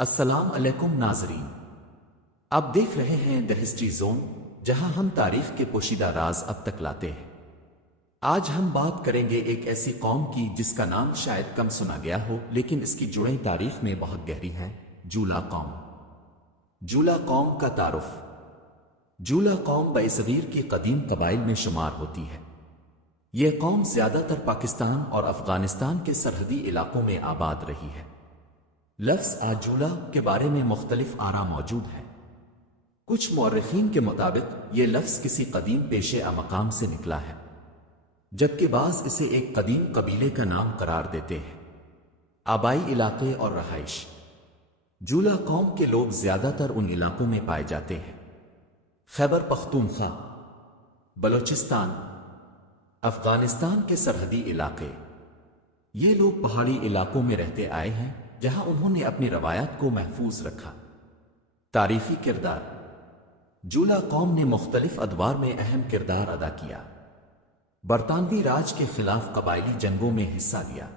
السلام علیکم ناظرین، آپ دیکھ رہے ہیں دی ہسٹری زون، جہاں ہم تاریخ کے پوشیدہ راز اب تک لاتے ہیں۔ آج ہم بات کریں گے ایک ایسی قوم کی جس کا نام شاید کم سنا گیا ہو، لیکن اس کی جڑیں تاریخ میں بہت گہری ہیں۔ جولا قوم۔ جولا قوم کا تعارف۔ جولا قوم برصغیر کی قدیم قبائل میں شمار ہوتی ہے۔ یہ قوم زیادہ تر پاکستان اور افغانستان کے سرحدی علاقوں میں آباد رہی ہے۔ لفظ آجولا کے بارے میں مختلف آراء موجود ہیں۔ کچھ مورخین کے مطابق یہ لفظ کسی قدیم پیشے مقام سے نکلا ہے، جبکہ بعض اسے ایک قدیم قبیلے کا نام قرار دیتے ہیں۔ آبائی علاقے اور رہائش۔ جولا قوم کے لوگ زیادہ تر ان علاقوں میں پائے جاتے ہیں: خیبر پختونخوا، بلوچستان، افغانستان کے سرحدی علاقے۔ یہ لوگ پہاڑی علاقوں میں رہتے آئے ہیں، جہاں انہوں نے اپنی روایات کو محفوظ رکھا۔ تاریخی کردار۔ جولا قوم نے مختلف ادوار میں اہم کردار ادا کیا۔ برطانوی راج کے خلاف قبائلی جنگوں میں حصہ لیا،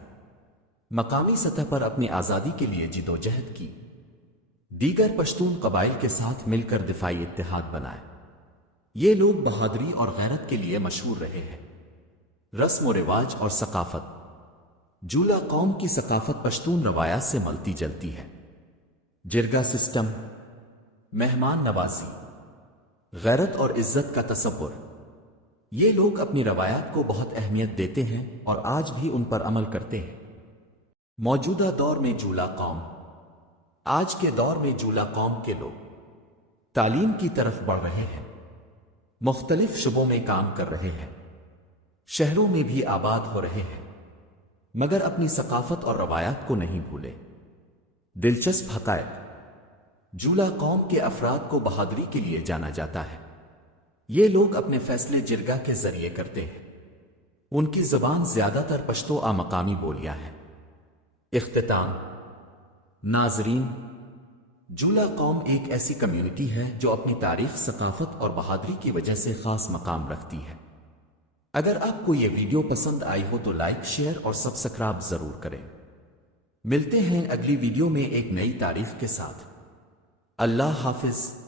مقامی سطح پر اپنی آزادی کے لیے جدوجہد کی، دیگر پشتون قبائل کے ساتھ مل کر دفاعی اتحاد بنائے۔ یہ لوگ بہادری اور غیرت کے لیے مشہور رہے ہیں۔ رسم و رواج اور ثقافت۔ جولا قوم کی ثقافت پشتون روایات سے ملتی جلتی ہے۔ جرگہ سسٹم، مہمان نوازی، غیرت اور عزت کا تصور۔ یہ لوگ اپنی روایات کو بہت اہمیت دیتے ہیں اور آج بھی ان پر عمل کرتے ہیں۔ موجودہ دور میں جولا قوم۔ آج کے دور میں جولا قوم کے لوگ تعلیم کی طرف بڑھ رہے ہیں، مختلف شعبوں میں کام کر رہے ہیں، شہروں میں بھی آباد ہو رہے ہیں، مگر اپنی ثقافت اور روایات کو نہیں بھولے۔ دلچسپ حقائق۔ جولا قوم کے افراد کو بہادری کے لیے جانا جاتا ہے۔ یہ لوگ اپنے فیصلے جرگہ کے ذریعے کرتے ہیں۔ ان کی زبان زیادہ تر پشتو مقامی بولیاں ہیں۔ اختتام۔ ناظرین، جولا قوم ایک ایسی کمیونٹی ہے جو اپنی تاریخ، ثقافت اور بہادری کی وجہ سے خاص مقام رکھتی ہے۔ اگر آپ کو یہ ویڈیو پسند آئی ہو تو لائک، شیئر اور سبسکرائب ضرور کریں۔ ملتے ہیں اگلی ویڈیو میں ایک نئی تاریخ کے ساتھ۔ اللہ حافظ۔